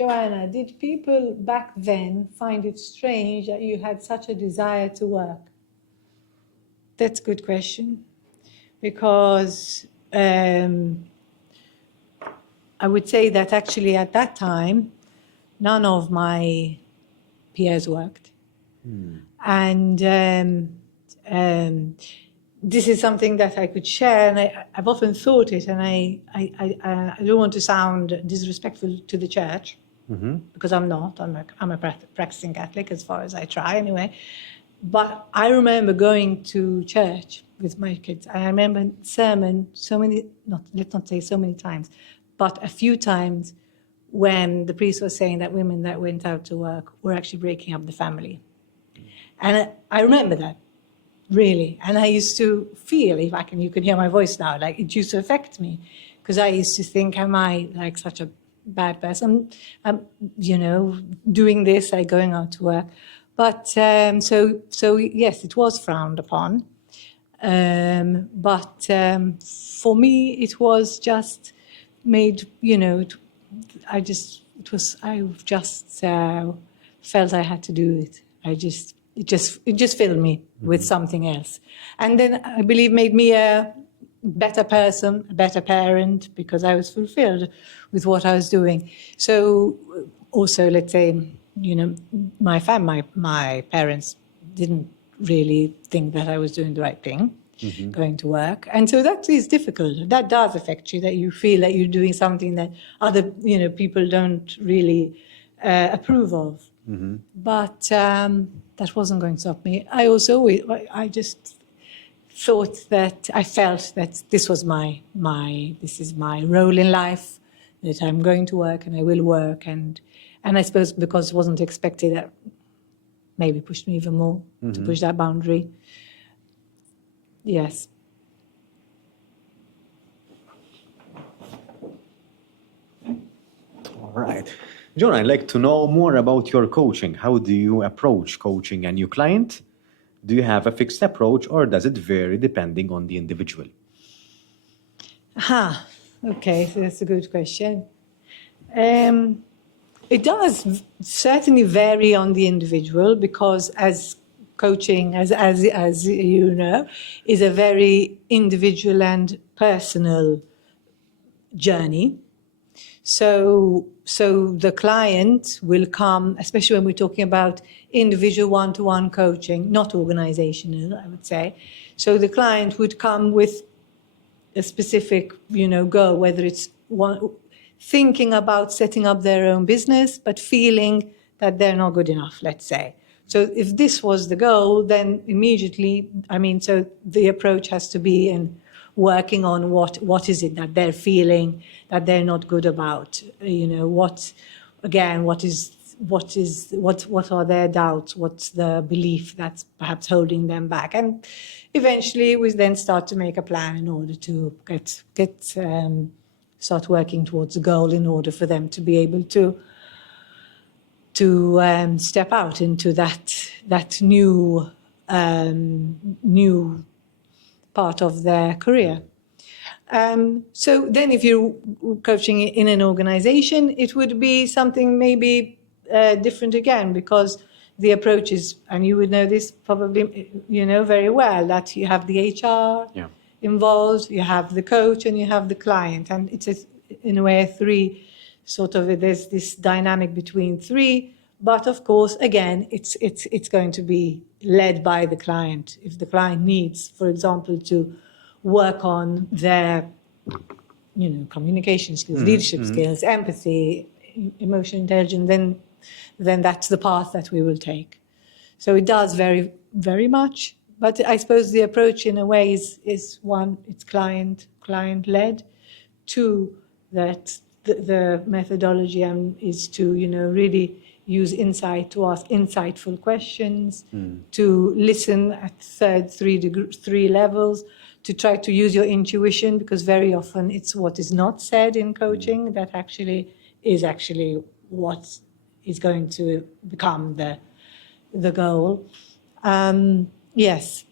Joanna, did people back then find it strange that you had such a desire to work? That's a good question, because I would say that actually at that time, none of my peers worked. And this is something that I could share, and I've often thought it, and I don't want to sound disrespectful to the church, because I'm not. I'm a practicing Catholic, as far as I try anyway. But I remember going to church with my kids, and I remember sermon let's not say so many times, but a few times when the priest was saying that women that went out to work were actually breaking up the family. And I remember that, really. And I used to feel, you can hear my voice now, like it used to affect me, because I used to think, am I like such a bad person? Doing this, like going out to work. But so yes, it was frowned upon. But for me, it was just made, I just felt I had to do it. It just filled me with something else. And then I believe made me a better person, a better parent, because I was fulfilled with what I was doing. So also, let's say, my parents didn't really think that I was doing the right thing, going to work. And so that is difficult. That does affect you, that you feel that you're doing something that other, people don't really approve of. But that wasn't going to stop me. I just thought that I felt that this is my role in life, that I'm going to work and I will work, and I suppose because it wasn't expected, that maybe pushed me even more to push that boundary. Yes. All right. John, I'd like to know more about your coaching. How do you approach coaching a new client? Do you have a fixed approach, or does it vary depending on the individual? Okay, so that's a good question. It does certainly vary on the individual, because as coaching, as you know, is a very individual and personal journey. So the client will come, especially when we're talking about individual one-to-one coaching, not organizational, I would say. So the client would come with a specific, goal, whether it's thinking about setting up their own business, but feeling that they're not good enough, let's say. So if this was the goal, then immediately, so the approach has to be in working on what is it that they're feeling that they're not good about, what are their doubts, what's the belief that's perhaps holding them back, and eventually we then start to make a plan in order to start working towards a goal, in order for them to be able to step out into that new part of their career. So then if you're coaching in an organization, it would be something maybe different again, because the approach is, and you would know this probably, very well, that you have the HR involved, you have the coach, and you have the client. And it's in a way there's this dynamic between three. But of course, again, it's going to be led by the client. If the client needs, for example, to work on their, communication skills, leadership skills, empathy, emotional intelligence, then that's the path that we will take. So it does vary very much. But I suppose the approach, in a way, is one, it's client-led. Two, that the methodology is to, really use insight to ask insightful questions, to listen at three levels, to try to use your intuition, because very often it's what is not said in coaching that is what is going to become the goal. Yes.